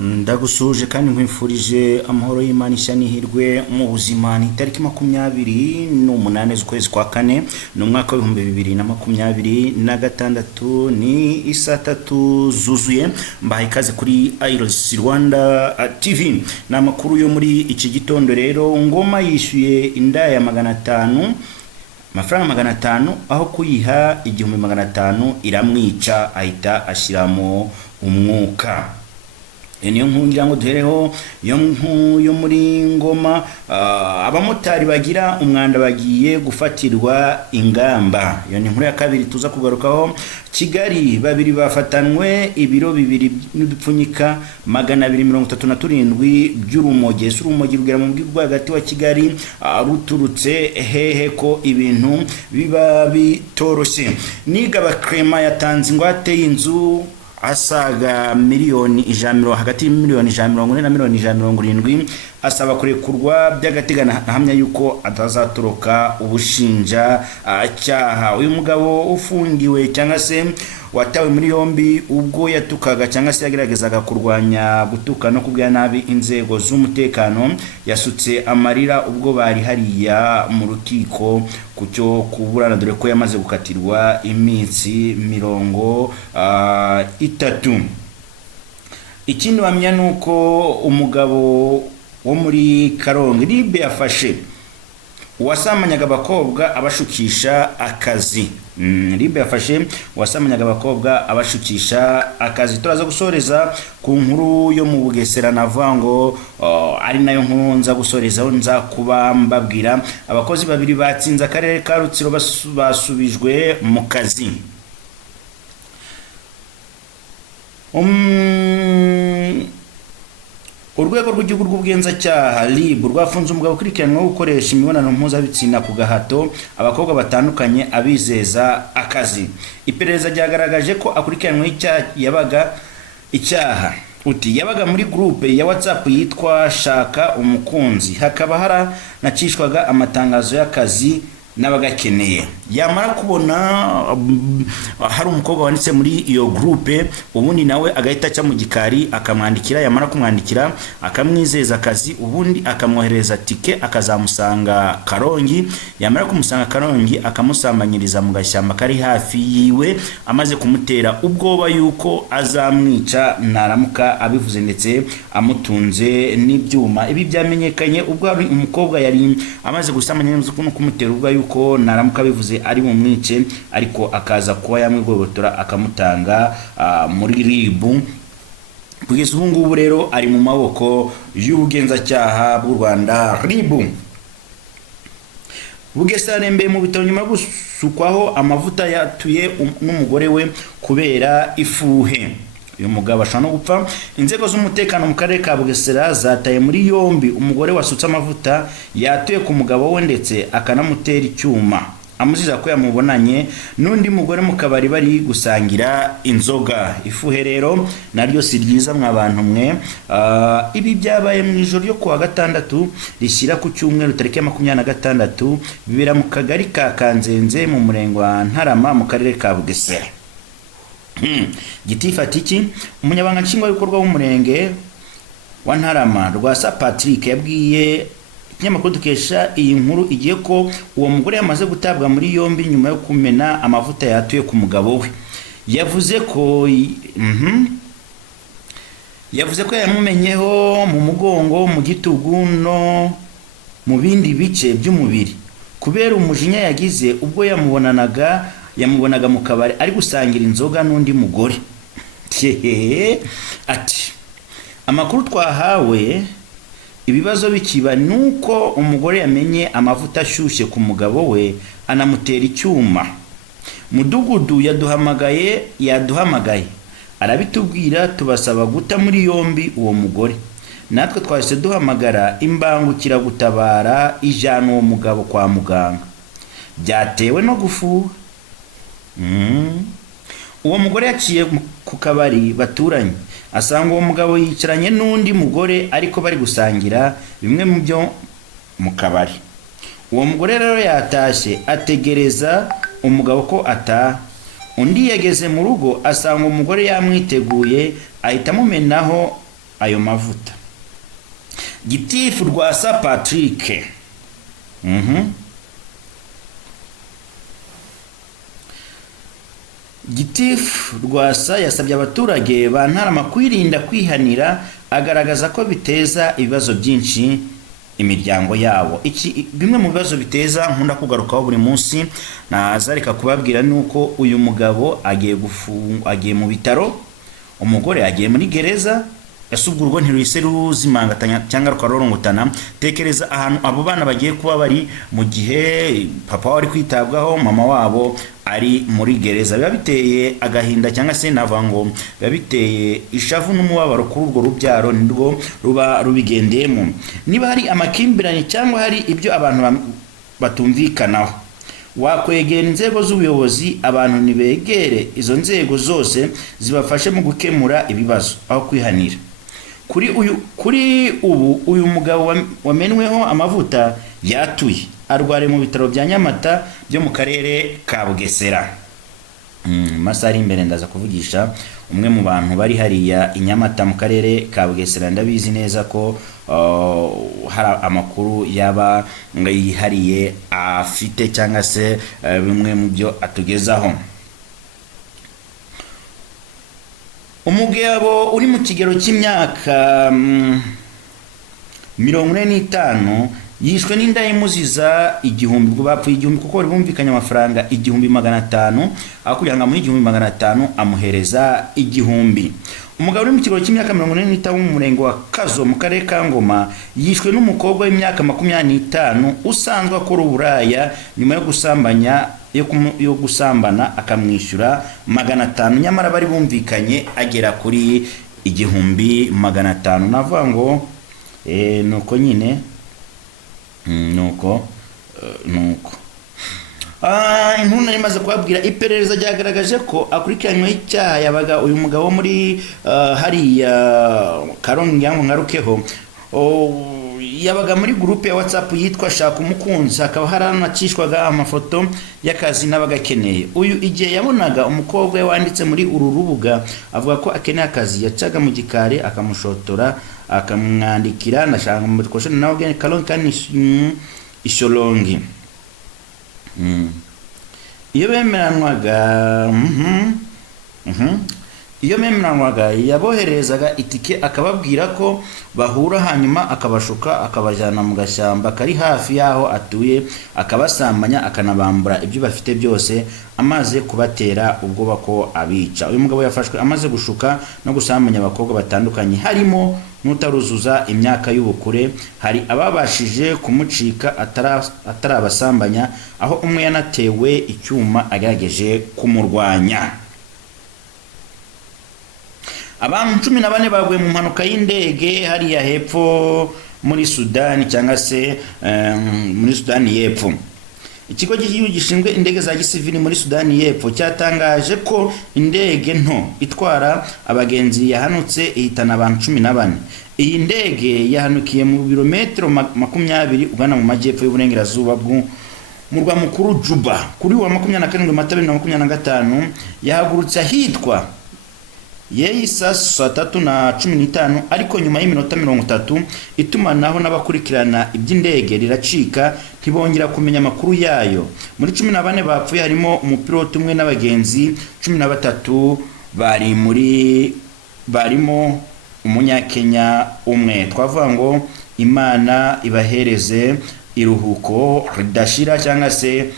Ndagusuje kandi nkwifurije amahoro y'Imana ishanihirwe mu buzima. Ni tariki 28 z'ukwezi kwa kane no mwaka wa 2026 ni isa 3 zuzuye. Mbaye ikaze kuri Iros Rwanda TV. Na makuru yo muri iki gitondo rero, Ngoma yishyuye indaya ya 500 amafaranga 500 aho kuyiha 1500 iramwica ahita ashiramo umwuka. Niyo nkungira ngo duhereho yo muri Ngoma. Abamotari bagira umwanda bagiye gufatirwa ingamba. Iyo ni inkuru ya kabiri tuza kugarukaho. Kigali babiri bafatanwe ibiro bibiri n'udupfunyika 237 by'urumogi. Urumogi rugera mu bwirwa hagati wa Kigali ruturutse hehe ko ibintu biba bitoroshye. Nigaba Clement yatanze ingwate y'inzu asaga miliyoni hagati y'imiliyoni 140 na miliyoni 170, asaba kurekurwa by'agategana hamya yuko atazatoroka ubushinja cyaha. Uyu mugabo ufungiwe cyangwa se watawe muri yombi ubwo yatukaga cyangwa se yageragezaga kurwanya gutuka no kubwira nabi inzego z'umutekano, yasutse amarira ubwo bari hariya mu rukiko kucyo kuburana, dore ko yamaze gukatirwa iminsi 30. Ikindi bamenya nuko umugabo wo muri Karongi Libe yafashe uwasamanyaga abakobwa abashukisha akazi. Libe yafashe uwasamanyaga abakobwa abashukisha akazi. Turaza gusoreza ku nkuru yo mu Bugesera, navuga ngo ari nayo nkuru nza gusorezaho. Nza kuba mbabwira abakozi babiri batsinze akarere ka Rutsiro basubijwe mu kazi. Urwego rw'igihugu rw'ubugenzacyaha RIB rwafunze umugabo ukurikiranweho gukoresha imibonano mpuzabitsina ku gahato abakobwa batandukanye abizeza akazi. Iperereza ryagaragaje ko akurikiranweho yabaga muri groupe ya WhatsApp yitwa Shaka Umukunzi, hakaba haranacishwaga amatangazo y'akazi n'abagakeneye. Yamara kubona hari umukobwa wanditse muri iyo groupe, ubundi nawe agahita cya mu gikari akamwandikira. Yamara kumwandikira akamwizeza akazi, ubundi akamwohereza tike akazamusanga Karongi. Yamara kumusanga Karongi akamusambanyiriza mu gashyamba kari hafi yiwe, amaze kumutera ubwoba yuko azamwica naramuka abivuze, ndetse amutunze n'ibyuma. Ibi byamenyekanye ubwo umukobwa yari amaze gusambanyiriza no kumutera ubwoba yuko naramuka bivuze ari mu mwice, ariko akaza kuba yamwigobotora akamutanga muri RIB. Kugeza ubu ngubu rero ari mu maboko y'ubugenzacyaha bw'u Rwanda RIB. Bugesera arembeye mu bitaro nyuma gusukwaho amavuta yatuye n'umugore we kubera ifuhe. Uyu mugabo ashobora no gupfa. Inzego z'umutekano mu karere ka Bugesera zataye muri yombi umugore wasutse amavuta yatuye ku mugabo we, ndetse akanamutera icyuma amuziza ko yamubonanye n'undi mugore mu kabari bari gusangira inzoga. Ifuhe rero naryo si ryiza mwabantu mwe. Ibi byabaye mu ijoro ryo kuwa gatandatu rishyira ku cyumweru tariki 26 bibera mu kagari ka Kanzenze mu murenge wa Ntarama mu karere ka Bugesera. Gitifatiki umunyabanga nshingwabikorwa w'umurenge wa Ntarama Rwasa Patrick yabwiye ikinyamakuru dukesha iyi nkuru igiye ko uwo mugore yamaze gutabwa muri yombi nyuma yo kumena amavuta yatuye ku mugabo we. Yavuze ko yamumenyeho mu mugongo, mu gitugu no mu bindi bice by'umubiri kubera umujinya yagize ubwo yamubonaga mu kabari ari gusangira inzoga n'undi mugore. Ati amakuru twahawe ibibazo bikiba nuko umugore yamenye amavuta ashyushye ku mugabo we anamutera icyuma. Mudugudu yaduhamagaye arabitubwira, tubasaba guta muri yombi uwo mugore. Natwe twahise duhamagara imbangukira gutabara ijana uwo mugabo kwa muganga, byatewe no gufuha. Uwo mugore yaciye ku kabari baturanye, asanga uwo mugabo yicaranye n'undi mugore ariko bari gusangira bimwe mu byo mu kabari. Uwo mugore rero yatashye ategereza umugabo ko ataha. Undi yageze mu rugo asanga umugore yamwiteguye, ahita amumenaho ayo mavuta. Gitifu Rwasa Patrick Gitifu Rwasa yasabye abaturage ba Ntarama kwirinda kwihanira, agaragaza ko biteza ibibazo byinshi imiryango yabo. Bimwe mu bibazo biteza nkunda kugarukaho buri munsi nazareka kubabwira nuko uyu mugabo agiye mu bitaro, umugore agiye muri gereza, yasubwurwa ntirwise ruzimangatanya cyangwa rukarorongotana. Tekereza ahantu abo bana bagiye kuba bari mu gihe papa wari kwitabwaho, mama wabo ari muri gereza. Biba biteye agahinda cyangwa se navango, biba biteye ishavu n'umubabaro kuri urwo rubyaro nirwo ruba rubigendeyemo. Niba hari amakimbirane cyangwa hari ibyo abantu batumvikanaho, wakwegera inzego z'ubuyobozi, abantu nibegere izo nzego zose zibafashe mu gukemura ibibazo aho kwihanira. Kuri ubu uyu mugabo wamenweho amavuta yatuye, arware mu bitaro bya Nyamata byo mu karere ka Bugesera. Masaha ari imbere ndaza kuvugisha umwe mu bantu bari hariya i Nyamata mu karere ka Bugesera. Ndabizi neza ko hari amakuru yaba yihariye afite cyangwa se bimwe mu byo atugezaho. Umugabo uri mu kigero cy'imyaka 45 yishwe n'indayimuziza 1000, ubwo bapfuye 1000 kuko bari bumvikanye amafaranga 1500, aho kugira ngo amuhe 1500 amuhereza 1000. Umugabo uri mu kigero cy'imyaka 45 mu murenge wa Kazo mu karere ka Ngoma yishwe n'umukobwa w'imyaka 25 usanzwe akora uburaya nyuma yo gusambana akamwishyura 500, nyamara bari bumvikanye agera kuri 1500. navuga ngo nuko nyine nuko inkuru nari maze kubabwira. Iperereza ryagaragaje ko akurikiranyweho icyaha yabaga uyu mugabo muri hariya Karongi ngarukeho, yabaga muri groupe ya WhatsApp yitwa Shaka Umukunzi, hakaba haranacishwaga amafoto y'akazi n'abagakeneye. Uyu igihe yabonaga umukobwa wanditse muri uru rubuga avuga ko akeneye akazi, yacaga mu gikari akamushotora akamwandikira ndashaka mu koshana nawe gene Karongi kandi Ishyorongi. Iyo bemeranwaga yaboherezaga itike akababwira ko bahura, hanyuma akabashuka akabajyana mu gashyamba kari hafi yaho atuye, akabasambanya akanabambura ibyo bafite byose, amaze kubatera ubwoba ko abica. Uyu mugabo yafashwe amaze gushuka no gusambanya abakobwa batandukanye, harimo n'utaruzuza imyaka y'ubukure. Hari ababashije kumucika atarabasambanya, aho umwe yanatewe icyuma agerageje kumurwanya. Abantu 14 baguye mu mpanuka y'indege hariya hepfo muri Sudani cyangwa se muri Sudani y'Epfo. Ikigo cy'igihugu gishinzwe indege za gisivili muri Sudani y'Epfo cyatangaje ko indege nto itwara abagenzi yahanutse ihitana abantu 14. Iyi ndege yahanukiye mu birometero 20 ugana mu majyepfo y'uburengerazuba bw'umurwa mukuru Juba kuri wa 27 Mata 2025. Yahagurutse ahitwa Yeisa saa 3:15, ariko nyuma y'iminota 30 itumanaho n'abakurikirana iby'indege riracika, ntibongera kumenya amakuru yayo. Muri 14 bapfuye harimo umupilote umwe n'abagenzi 13 barimo umunyakenya umwe. Twavuga ngo Imana ibahereze iruhuko ridashira cyangwa se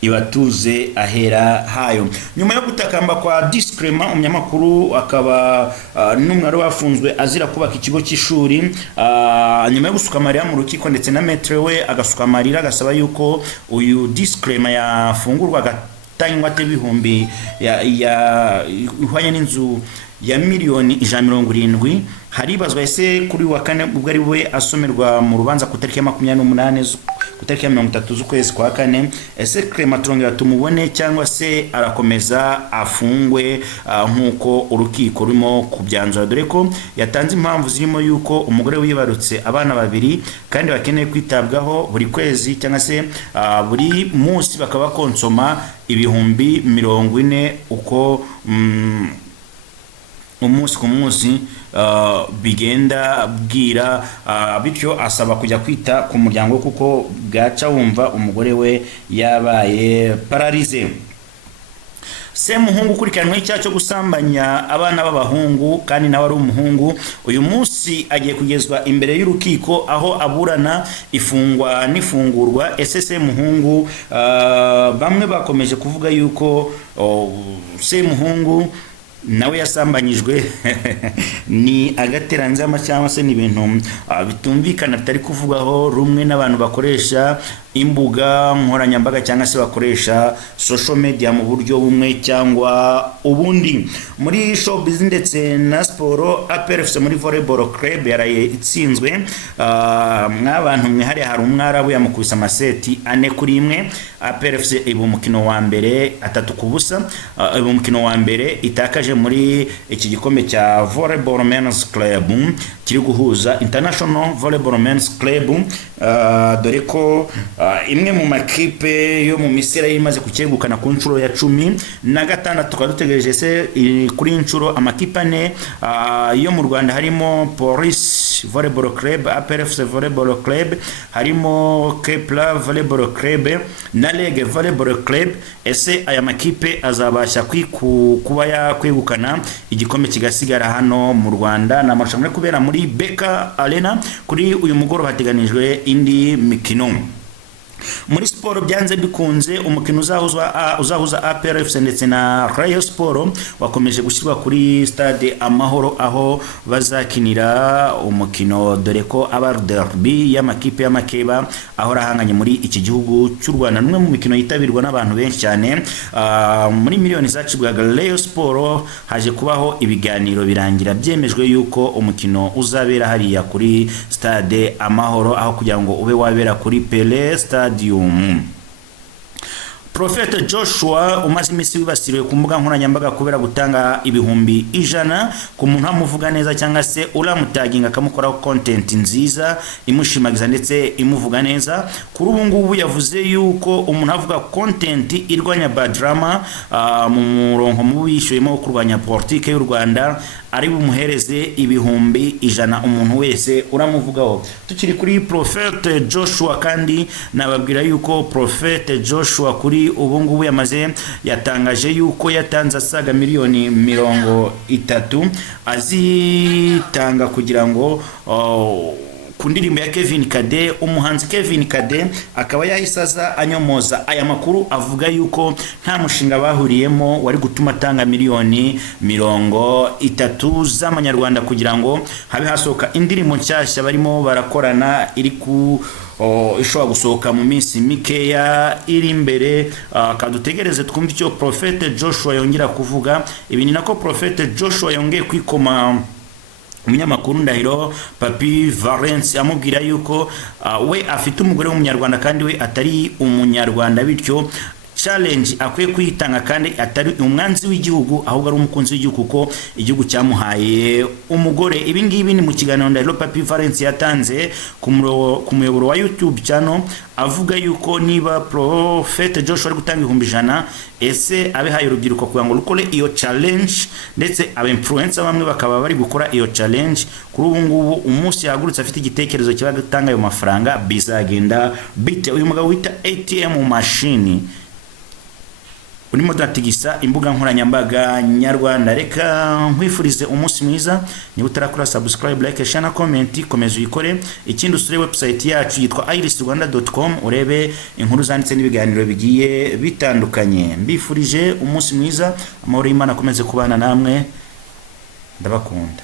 ibatuze ahera hayo. Nyuma yo gutakamba kwa Discrema, umunyamakuru akaba n'umwari wafunzwe azira kubaka ikigo cy'ishuri, nyuma yo gusuka amarira mu rukiko ndetse na metre we agasuka amarira agasaba yuko uyu Discrema yafungurwa agatangwa ibihumbi ihwanye n'inzu ya miliyoni 170. Haribazwa ese kuri wa kane ubwo ari we asomerwa mu rubanza ku tariki ya 28 ku tariki ya 30 z'ukwezi kwa kane, ese Clement turongera tumubone cyangwa se arakomeza afungwe nkuko urukiko rurimo kubyanzura, dore ko yatanze impamvu zirimo yuko umugore wibarutse abana 2 kandi bakeneye kwitabwaho buri kwezi cyangwa se buri munsi bakaba konsoma ibihumbi 40 uko umunsi ku munsi bigenda bwira, bityo asaba kujya kwita ku muryango kuko bwaca wumva umugore we yabaye pararize. Semuhungu ukurikiranweho icyaha cyo gusambanya abana b'abahungu kandi nawe ari umuhungu, uyu munsi agiye kugezwa imbere y'urukiko aho aburana ifungwa n'ifungurwa. Ese Semuhungu bamwe bakomeje kuvuga yuko Semuhungu nawe yasambanyijwe ni agateranzama cyangwa se ni ibintu bitumvikana bitari kuvugaho rumwe n'abantu bakoresha imbuga nkoranyambaga cyangwa se bakoresha social media mu buryo bumwe cyangwa ubundi. Muri showbiz ndetse na siporo, APR FC muri volleyball club yaraye itsinzwe. Mwabantu mwe hari umwarabu yamukubise amaseti 4-1. APR FC ibu umukino wa mbere 3-0. Ibu umukino wa mbere itakaje muri iki gikombe cya volleyball men's club kiri guhuza International Volleyball Men's Club, dore ko imwe mu makipe yo mu Misiri imaze kucyegukana ku nshuro ya 16. Tukaba dutegereje se kuri inshuro amakipe ane yo mu Rwanda harimo Police Volleyball Club, APR FC Volleyball Club, harimo Kepler Volleyball Club na Lege Volleyball Club. Ese aya makipe azabasha kuba yakwegukana igikombe kigasigara hano mu Rwanda? Na amarushanwa kubera muri Beka Arena kuri uyu mugoroba hateganijwe indi mikino. Muri siporo byanze bikunze umukino uzahuza APR FC ndetse na Rayon Sport wakomeje gushyirwa kuri stade Amahoro aho bazakinira umukino, dore ko aba derby y'amakipe y'amakeba aho rahanganye muri iki gihugu cy'u Rwanda. Numwe mu mikino yitabirwa n'abantu benshi cyane. Muri miliyoni zacibwaga Rayon Sport haje kubaho ibiganiro birangira byemejwe yuko umukino uzabera hariya kuri stade Amahoro aho kugira ngo ube wabera kuri Pele Stadium. Prophet Joshua umaze iminsi wibasiriwe ku mbuga nkoranyambaga kubera gutanga ibihumbi 100 ku muntu amuvuga neza cyangwa se uramutaginga akamukoraho content nziza imushimagiza ndetse imuvuga neza. Kuri ubu ngubu yavuze yuko umuntu avuga content irwanya bad drama mu murongo mu wishyuyemo kurwanya politike y'u Rwanda ari bumuhereze ibihumbi 100 umuntu wese uramuvugaho. Tukiri kuri Prophet Joshua kandi nababwira yuko Prophet Joshua kuri ubu ngubu yatangaje yuko yatanze asaga miliyoni 30 azitanga kugira ngo ku ndirimbo ya Kevin Kade. Umuhanzi Kevin Kade akaba yahisaza anyomoza aya makuru avuga yuko nta mushinga bahuriyemo wari gutuma atanga miliyoni 30 z'amanyarwanda kugira ngo habe hasohoka indirimbo nshyashya barimo barakorana iri ku ishobora gusohoka mu minsi mikeya iri imbere. Kadutegereze twumve icyo Prophet Joshua yongera kuvuga. Ibi ni nako Prophet Joshua yongeye kwikoma umunyamakuru Ndahiro Papi Valence amubwira yuko we afite umugore w'umunyarwanda kandi we atari umunyarwanda, bityo challenge akwiye kwitanga kandi atari umwanzi w'igihugu ahubwo ari umukunzi w'igihugu kuko igihugu cyamuhaye umugore. Ibi ngibi ni mu kiganiro Ndahiro Papi Valence yatanze ku muyoboro wa YouTube channel avuga yuko niba Prophet Joshua ari gutanga 100 ese abehaye urubyiruko kugira ngo rukore iyo challenge ndetse aba influencer bamwe bakaba bari gukora iyo challenge. Kuri ubu ngubu umunsi yagurutse afite igitekerezo kiba gutanga ayo mafaranga bizagenda bite. Uyu mugabo wita ATM machine urimo datigisa imbuga nkoranyambaga nyarwanda. Reka nkwifurize umunsi mwiza. Niba utarakora subscribe, like, share na comment komeza uyikore. Ikindi usure website yacu yitwa irisrwanda.com urebe inkuru zanditse n'ibiganiro bigiye bitandukanye. Mbifurije umunsi mwiza, amahoro y'Imana akomeze kubana namwe, ndabakunda.